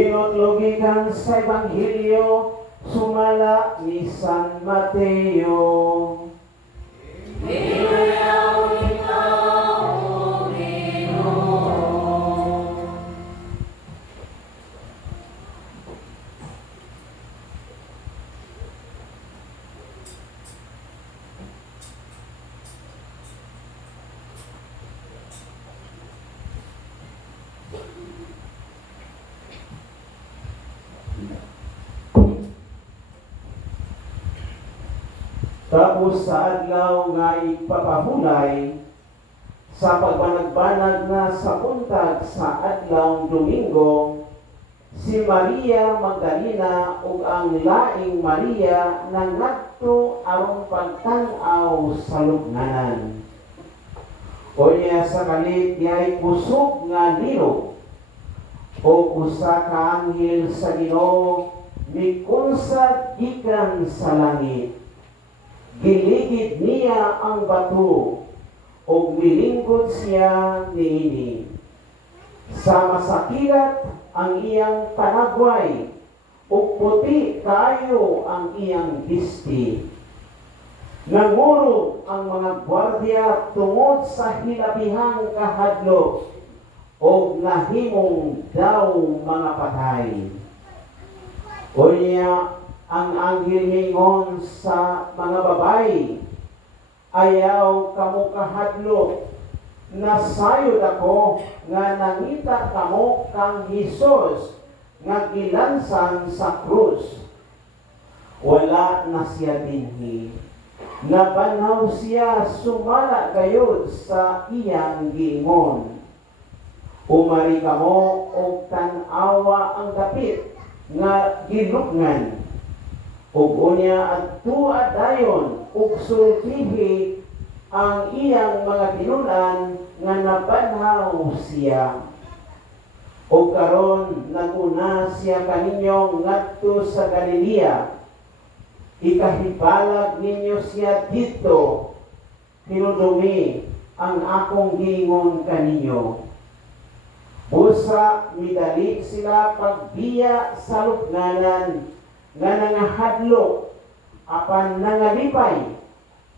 Tinutlugikan sa Ebanghelyo sumala ni San Mateo. Tapos sa adlaw nga ipapahulay sa pagbanag-banag na sa buntag sa adlawng Domingo, si Maria Magdalena ug ang laing Maria nangadto aron pagtan-aw sa lubnganan. Unya sa kalit niya'y kusog nga lino o usa ka anghel sa Ginoo mikunsad gikan sa langit. Giligid niya ang bato o milingkod siya niini. Sa masakilat ang iyang panagway o puti kayo ang iyang bisti. Nanguro ang mga gwardya tungod sa hilabihang kahadlok o nahimong daw mga patay. Unya ang anghel mingon sa mga babae, ayaw kamo kahadlok, nasayod ako nga nangita kamo kang Hesus nga gilansan sa krus. Wala na siya dinhi, nabanaw siya sumala gayud sa iyang giingon. Umari kamo og tan-awa ang dapit nga ginukngan. Ug unya adtua dayon ug sultihi ang iyang mga tinunan nga nabanhaw siya. Ug karon naguna siya kaninyo ngadto sa Galilea. Ikahibalag ninyo siya dito, tinudumi ang akong giingon kaninyo. Busa midali sila pagbiya sa lubnganan nga nangahadlok apan nangalipay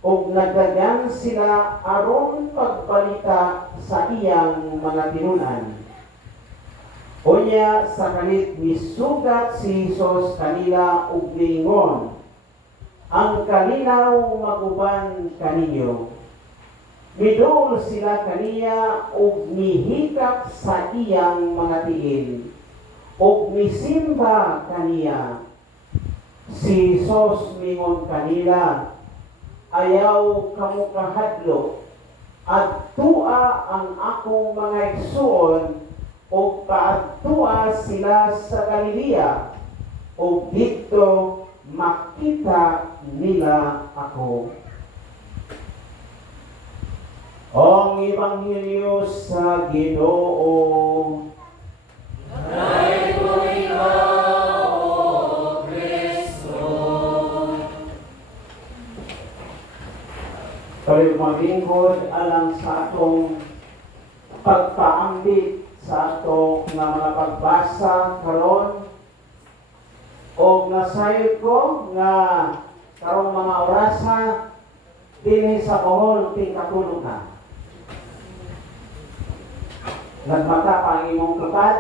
ug nagdagan sila aron pagbalita sa iyang mga tinunan. Unya sa kalit misugat si Hesus kanila ug niingon, ang kalinaw maguban kaninyo. Midul sila kaniya ug mihikap sa iyang mga tiil ug misimba kaniya. Si Hesus mingon kanila, ayaw kamo kahadlok, adtua ang akong mga igsoon o paadtua sila sa Galilea o dito makita nila ako. Ang Ebanghelyo sa Ginoo. Kayo maglingkod alang sa atong pagpaambit sa atong nga mga pagbasa karon o nasayod ko nga karong mga orasa dinhi sa Bohol tingkatulog na. Nagmata pa ang imong tupad.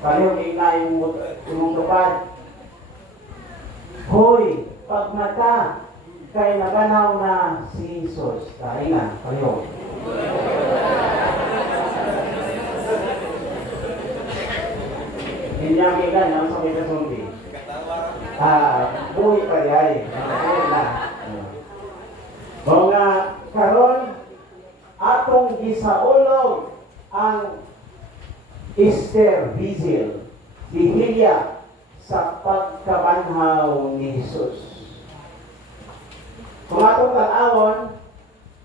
Kayo ingay imong tupad. Hoy, pagmata kay naganaw na si Hesus. Kaingan, kayo. Hindi niya kailan ang sa may kasulti. Buhay pa diay. Mga karon atong gisaulog ang Easter Vigil, Vigilia sa pagkabanhaw ni Hesus. Kung atong tan-awon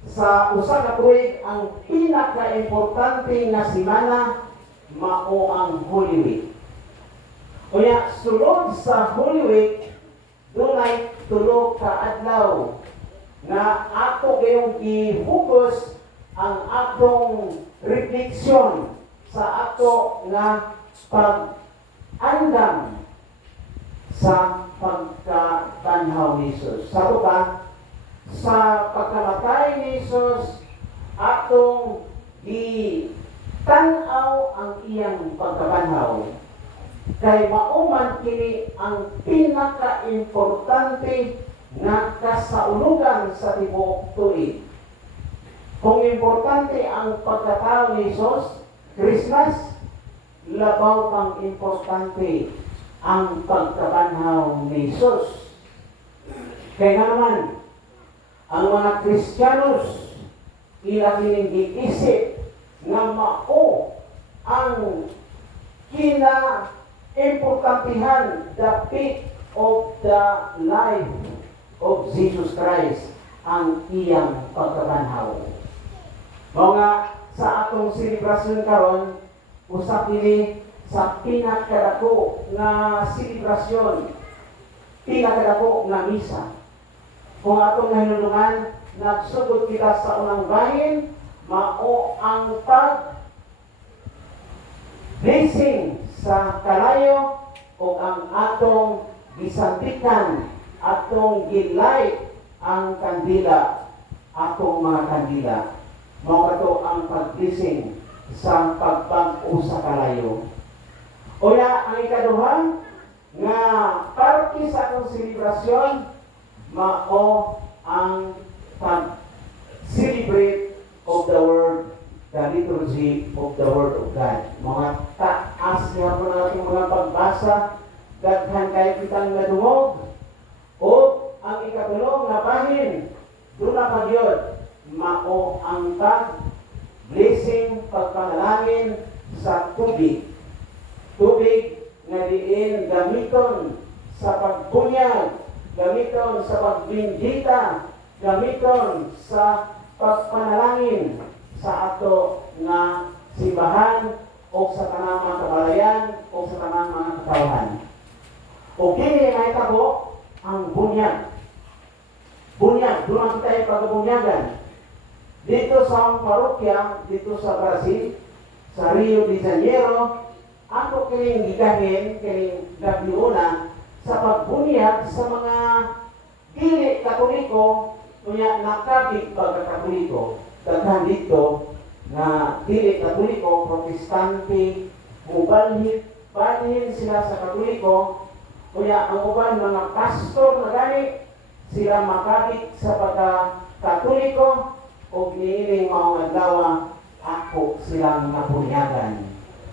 sa usa ka tuig ang pinaka-importante nga semana mao ang Holy Week. Kaya sulod sa Holy Week dunay tulo ka adlaw nga ato gayong i-focus ang atong refleksyon sa ato nga pag-andam sa pagkabanhaw ni Jesus. Sabi pa, sa pagkamatay ni Jesus, atong tanaw ang iyang pagkabanhaw. Kay mauman kini ang pinaka-importante na kasaulugan sa tibuok tuig. Kung importante ang pagkatao ni Jesus, Christmas, labaw pang importante ang pagkabanhaw ni Jesus. Kaya naman, ang mga Kristiyanos, ila kining giisip nga mao ang importantihan, the peak of the life of Jesus Christ, ang iyang pagkabanhaw. Mga sa atong selebrasyon karon, usa kini sa pinakadako nga selebrasyon, pinakadako nga misa. Kung atong hinulungan, nagsugod kita sa unang bahin, mao ang blessing sa kalayo o ang atong gisantikan, atong gilight ang kandila, atong mga kandila. Mao kato ang pag-blessing sa pagbag-o sa kalayo. Unya ang ikaduha nga parte sa atong selebrasyon, mao ang pag-celebrate of the Word, the liturgy of the Word of God. Mga taas nga po natin mga pagbasa, daghan kayo kitang nadungog, o ang ikatulong na bahin, doon na pagyod, mao ang pag-blessing, pagpanalangin sa tubig. Tubig nga diin gamiton sa pagbunyag, gamiton sa pagbindita, gamiton sa pagpanalangin sa ato nga simbahan o sa tanang mga kabalayan o sa tanang mga katawhan. O kini nga itabo ang bunyag. Bunyag, doon tayo pagbunyagan. Dito sa parokya, dito sa Brazil, sa Rio de Janeiro, ako kining gigahin, kining gabiuna, sa pagbunyag sa mga dili Katoliko, kunya nakabig pagkakatoliko. Daghan dito na dili Katoliko, Protestante, mubalhin sila sa Katoliko, kunya ang uban mga pastor na gani, sila makabig sa pagkakatoliko, o niining mga adlaw ako silang nabunyagan.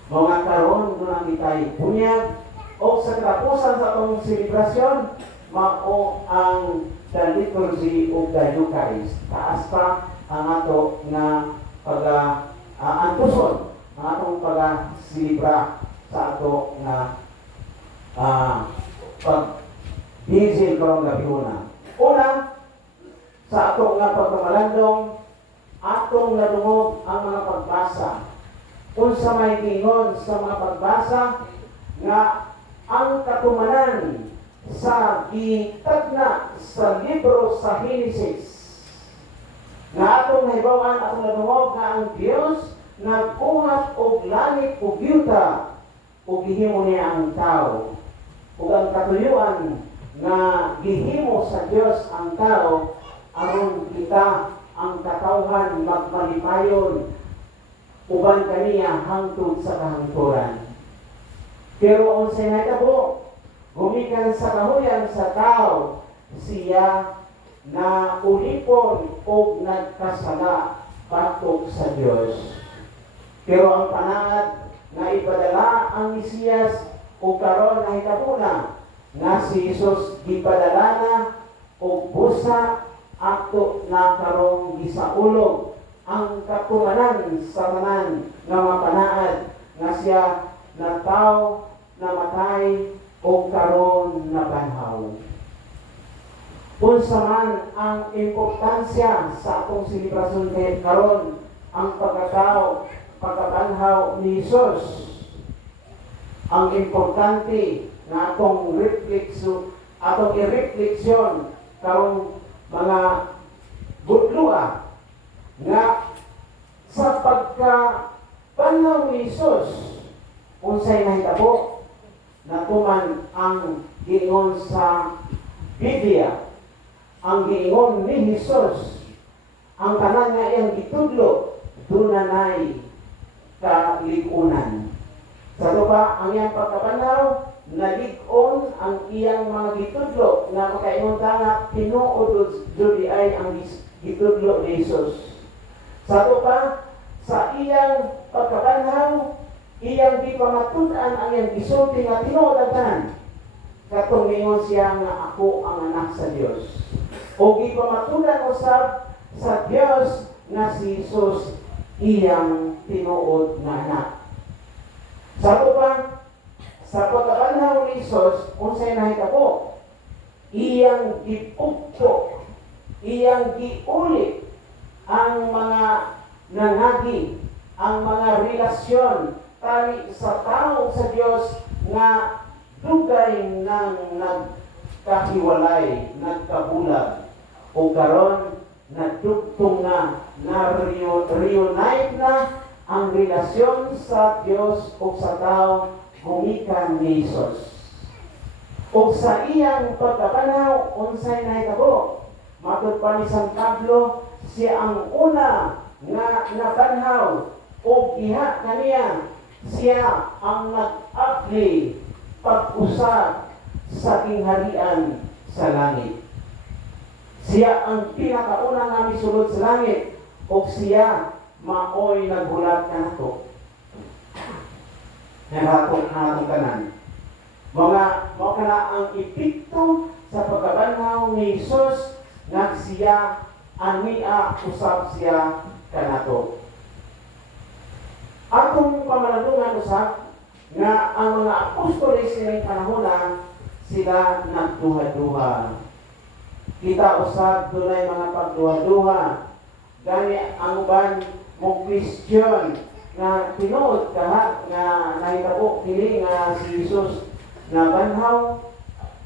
Mga karon doon tayo bunyag, o sa katapusan sa itong selebrasyon, mao ang the liturgy of the Eucharist. Taas pa ang ato nga antuson, ang atong pag-silibra sa ato nga pag-diesel karong gabihuna. Una, sa ato nga pagkamalandong, atong nadungog ang mga pagbasa. Kung sa may gingon sa mga pagbasa, nga ang katumanan sa gitagna sa libro sa Genesis, nga atong nahibawan, atong nadungog nga ang Dios nagbuhat og langit ug yuta ug gihimo niya ang tao. Ug ang katuyuan nga gihimo sa Dios ang tao aron kita ang katawhan magmalipayon uban kaniya hangtod sa kahangturan. Pero unsay nahitabo, gumikan sa kahuyan sa tao, siya na ulipon o nagkasala batok sa Diyos. Pero ang panangad na ipadala ang Mesiyas o karon nahitabo na nga si Jesus gipadala na o busa ato na karong gisaulog ang katumanan sa tanan nga mapanaad nga siya na tao namatay o karon na banhaw. Unsa man ang importansya sa atong selebrasyon kay karon ang pagkabanhaw ni Jesus. Ang importante na atong i-refleksyon karong mga budlua nga sa pagkabanhaw ni Jesus, kung unsay nahitabo natuman ang giingon sa Biblia, ang giingon ni Hesus, ang tanan nga iyang gitudlo dunay kaligunan. Sa ba ang iyang pagkabanhaw, nalig-on ang iyang mga gitudlo na makaingon ta nga tinuod jud ay ang gitudlo ni Hesus. Sa pa sa iyang pagkabanhaw, iyang di pamatud-an ang iyang gisulti nga tinuod ang tanan. Katong mingon siya nga ako ang anak sa Dios. O gi pamatudan usab sa Dios nga si Hesus iyang tinuod nga anak. Sa pa sa pagkabanhaw ni Hesus, unsay nahitabo? Iyang gipugpo, iyang giuli ang mga nangagi, ang mga relasyon tali sa tao sa Dios nga dugay ng nagkahiwalay, nagkabulag, o karon nadugtong na reunite na ang relasyon sa Dios o sa tao gumikan ni Hesus. O sa iyang pagkabanhaw, unsay nahitabo? Matod pa ni San Pablo, siya ang una nga nabanhaw o iha kaniya, siya ang nag-abli pag-usab sa kingharian sa langit. Siya ang pinakauna nga misulod sa langit o siya maoy naghulat ka nato. Nahatok na atong tanan. Mga kana ang epekto sa pagkabanhaw ni Hesus nga siya ania usab siya kanato. Atong pamalandungan usab nga ang mga apostoles sa panahon sila nagduha-duha. Kita usab dunay mga pagduha-duha. Gani ang uban mo Christian nga tinuod kaha nga nahitabo kini nga si Hesus na banhaw.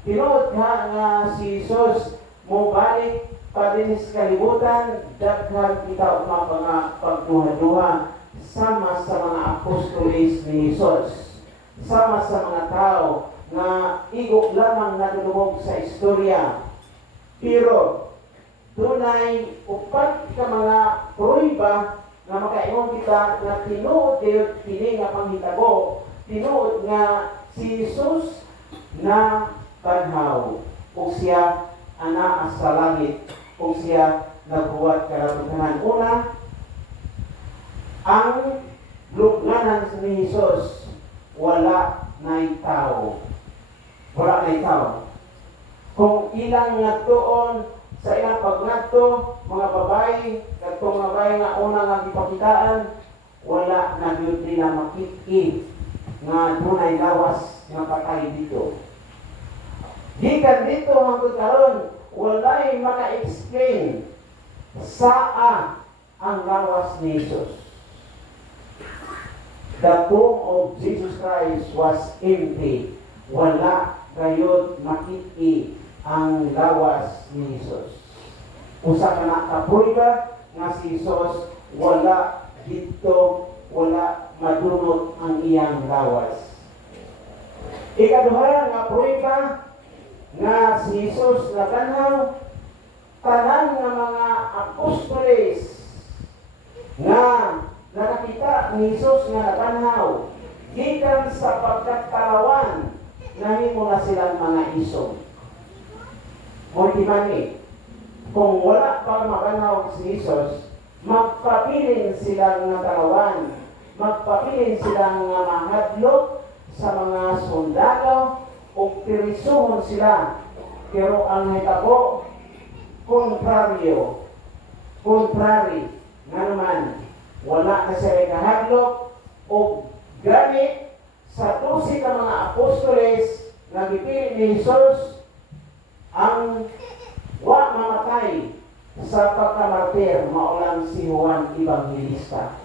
Tinuod kaha nga si Hesus mo balik pa din sa kalibutan, daghan kita mga pagduha-duha sama sa mga apostoles ni Hesus, sama sa mga tao na igok lamang nadulubog sa istorya. Pero dunay upat ka mga pruiba na makaingon kita na tinuod kini nga panghitabo, tinuod nga si Hesus na banhaw o siya ana sa langit o siya nagbuhat karaputanan. Una, ang lugnanan ni Hesus wala na'y tao. Wala na'y tao. Kung ilang nagtuon sa ilang pagnadto, mga babae, katong mga babae nga una nga gipakitaan, wala na gyud nila makiki nga dunay lawas nga patay dito. Gikan dito hangtod karon, walay maka-explain saa ang lawas ni Jesus. The tomb of Jesus Christ was empty. Wala gayud makiki ang lawas ni Jesus. Usa ka na kapruiba nga si Jesus wala dito, wala madunot ang iyang lawas. Ikaduha nga pruiba nga si Jesus nabanhaw, tanan nga mga apostoles nga nakakita ni Jesus nga nabanhaw, gikan sa pagkatalawan, nahimo na silang mga isog. Multimani, kung wala pa mabanhaw si Jesus, magpabilin silang natalawan, magpabilin silang mahadlok sa mga sundalo o pirisuhon sila. Pero ang hitabo, contrary, nga naman, wala na siya kahadlok o gani sa 12 ka mga apostoles na gipili ni Jesus ang wa mamatay sa pagkamartir, maulang si Juan Evangelista.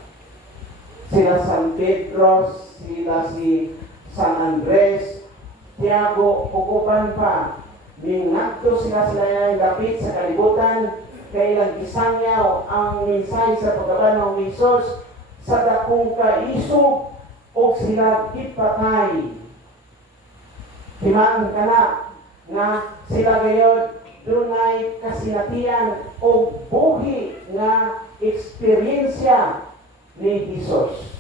Sila San Pedro, sila si San Andres, Tiago, uguban pa. Mingadto sila yung dapit sa kalibutan, kailang isangyaw ang mensahe sa pagkabanhaw ni Jesus sa dakong kaisog o sila ipatay. Timaan ka na nga sila gayod dunay kasinatian o buhi nga eksperyensya ni Jesus.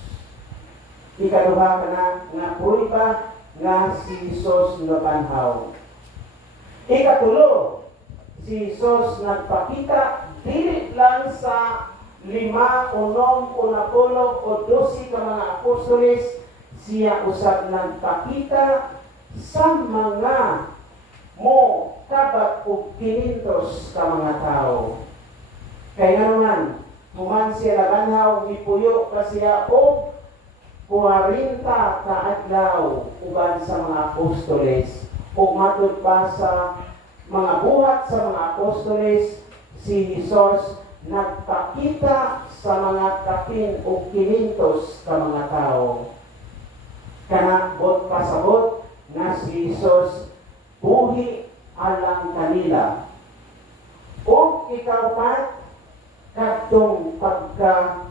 Ikaduha ka na nga prueba nga si Jesus nabanhaw. Ikatulo, si Jesus nagpakita dili lang sa 5, 6, 10 o 12 ka mga apostoles, siya usab nagpakita sa mga mo kabat og 500 ka mga tao. Kaya nga naman, human siya labanhaw, gipuyo pa siya o 40 ka adlaw uban sa mga apostoles. O matod pa sa mga buhat sa mga apostoles, si Jesus nagpakita sa mga kapin o 500 ka mga tao. Kana bot pasabot na si Jesus buhi alang kanila. O ikaw pa, katong pagkakabig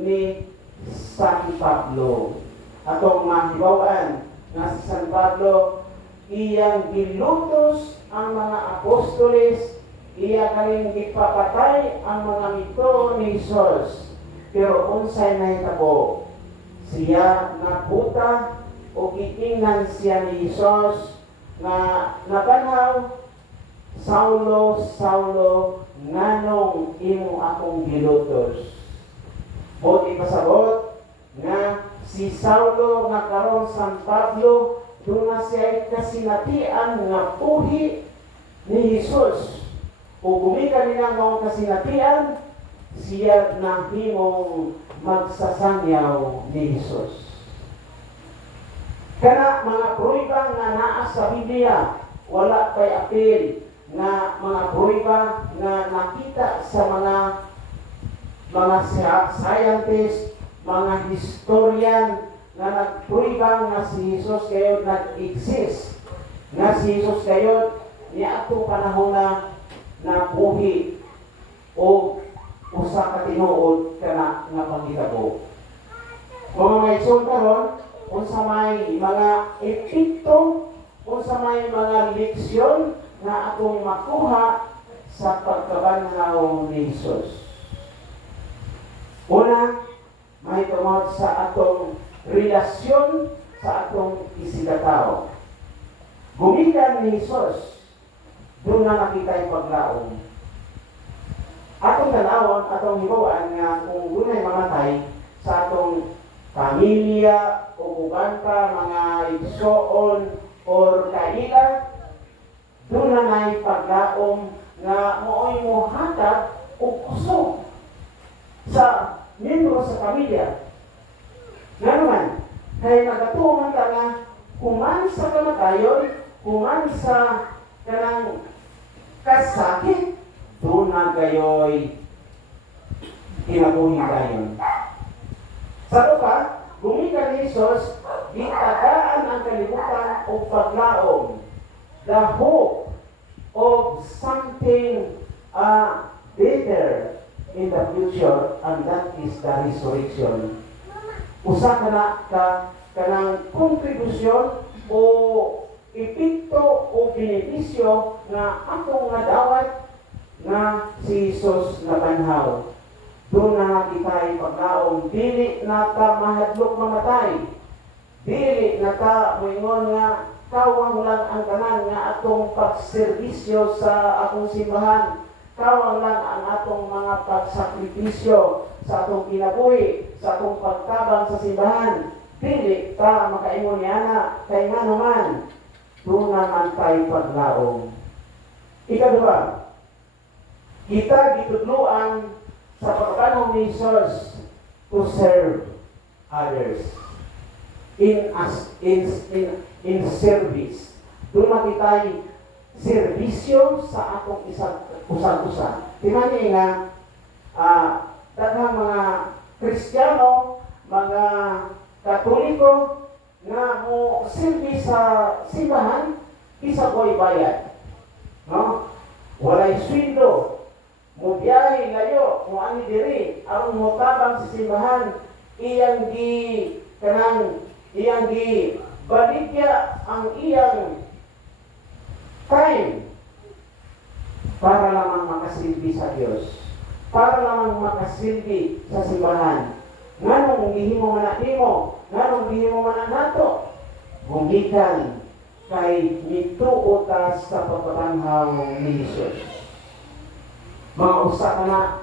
ni San Pablo. Atong mahibawan na si San Pablo, iyang gilutos ang mga apostoles, iya kaling gipapatay ang mga mito ni Jesus. Pero unsay nahitabo, siya naputa o giingnan siya ni Jesus nga nabanhaw, Saulo, Saulo, nganong imo akong gilutos. Buti pasabot nga si Saulo nga karon San Pablo, doon na siya kasinatian nga puhi ni Jesus. O gumikan niya ng kasinatian, siya na himong magsasangyaw ni Jesus. Kana mga prueba nga naa sa Biblia, wala pa'y apil nga mga prueba nga nakita sa mga scientist, mga historian nga nagprueba nga si Jesus kayo nag-exist, nga si Jesus kayo niadtong panahon na nabuhi o usa ka tinuod kana nga panghitabo. Mga maigsoon karon, unsa may mga epekto, unsa may mga leksyon na atong makuha sa pagkabanhaw ni Jesus. Una, may tungod sa atong relasyon sa atong isigataw. Gumikan ni Jesus, doon na nakita yung paglaom. Atong tanawon, atong hibawaan nga kung dunay mamatay sa atong pamilya o uban pa mga igsoon or kaila, doon na na'y paglaom nga mooy mo hatag o kusog sa miyembro sa pamilya. Nga naman, kaya nagatuman ka nga kuman sa kamatayon, kuman sa kanang kasakit, doon na gayoy kinabuhi gayon. Sa pa, gumikan ni Jesus, gitagaan ang kalibutan o paglaom, the hope of something better in the future, and that is the resurrection. Usa ka na kanang kontribusyon o epekto o benepisyo nga atong nadawat nga si Jesus nabanhaw. Doon na kita ipaglaom, dili na ta mahadlok mamatay, dili na ta moingon nga kawang lang ang tanan nga atong pagserbisyo sa atong simbahan, kawang lang ang atong mga pagsakripisyo sa atong kinabuhi, sa atong pagtabang sa simbahan. Dili ta makaingon niana, kay nga naman, doon naman tayo paglaom. Ikaduha, kita gitudluan sa pagkanong ni Jesus to serve others in service. Doon makitay serbisyo sa atong usag-usa. Tinani nga daghang mga Kristiyano, mga Katoliko nga mo silbi sa simbahan isa ko'y bayad. No? Walay sweldo, mo biyahe layo, mo ani diri, aron mo tabang sa simbahan, iyang gi baligya ang iyang time para lamang makasilbi sa Dios, para lamang makasilbi sa simbahan. Nganong gihimo man nimo, nganong gihimo man nato, gumikan kay mituo ta sa pagpapanhaw ni Jesus. Mga usa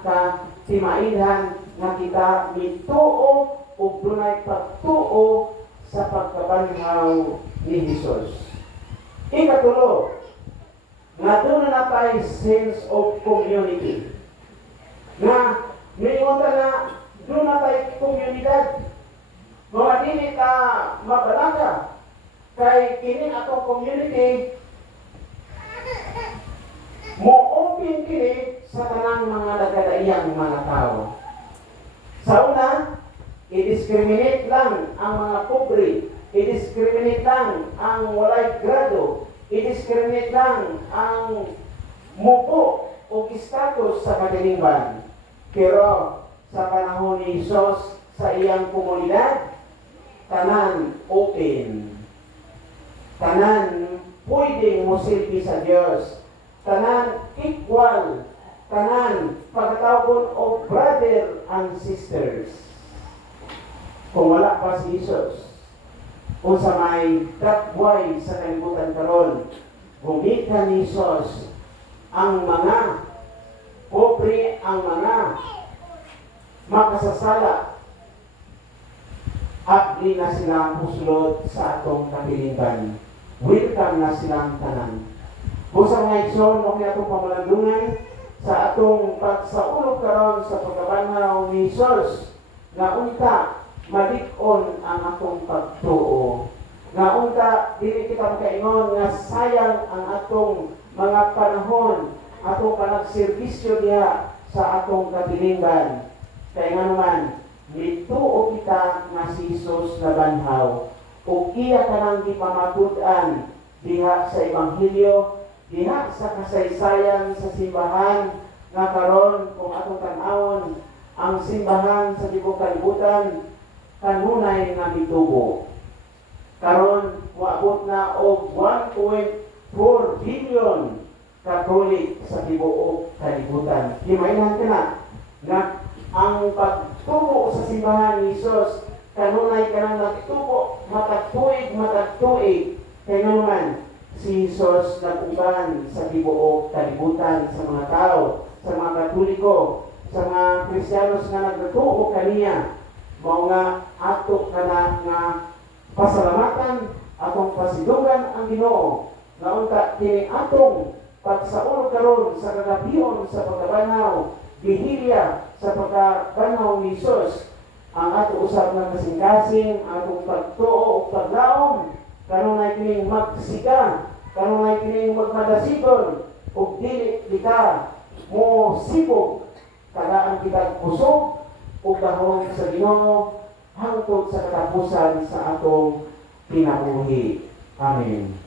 ka timailhan nga kita mituo o dunay pagtuo sa pagpapanhaw ni Jesus. Ikatulo, nga doon na tayo sense of community. Na mayroon na doon na tayo komunidad. Mga dili ta mabalaga kay kini atong community mo open kini sa tanang mga nagkadaiyang mga tao. Sa una, i-discriminate lang ang mga pobre, i-discriminate lang ang walay grado, i-discriminate lang ang mupo o status sa kadilingban. Pero sa panahon ni Jesus sa iyang komunidad, tanan open. Tanan pwedeng mosilbi sa Dios. Tanan equal. Tanan pagkatawgon o brother and sisters. Kung wala pa si Jesus, kung sa may datway sa kalibutan karon, gumikan ni Jesus ang mga pobre, ang mga makasasala, abli na silang musulod sa atong kapilingan. Welcome na silang tanan. Kung sa mga igsoon, okay atong pamalandungan sa atong pagsaulog karon sa pagkabanhaw ni Jesus, nga unta malik-on ang atong pagtuo. Nga unta dili kita makaingon nga sayang ang atong mga panahon, atong panagserbisyo diha sa atong katilingban. Kaya nga naman, nituo kita nga si Jesus na banhaw. O iya ka nang ipamatud-an diha sa Ebanghelyo, diha sa kasaysayan sa simbahan, nga karon kung atong tan-awon ang simbahan sa tibok kalibutan, kanunay nga mitubo. Karon waabot na og 1.4 billion Katolik sa tibuok kalibutan. Himailan ka na nga ang pagtubo sa simbahan ni Jesus, kanunay ka nang nagtubo, matagtuig, kaya naman si Jesus nag-uban sa tibuok kalibutan sa mga tao, sa mga Katoliko, sa mga Kristiyanos nga nagtuo kaniya. Mao nga ato kana nga pasalamatan, atong pasidugan ang Ginoo. Nga unta kini atong pagsaulog karon sa kagabion sa pagkabanhaw, bihilya sa pagkabanhaw ni Jesus, ang ato usab nga kasing-kasing, atong pagtuo o paglaom, kanunay kining magsiga, kanunay kining magmadasigon, ug dili kita mo sibog, tagaan kita kusog, ug dahon sa Ginoo hangtod sa katapusan sa atong kinabuhi. Amen.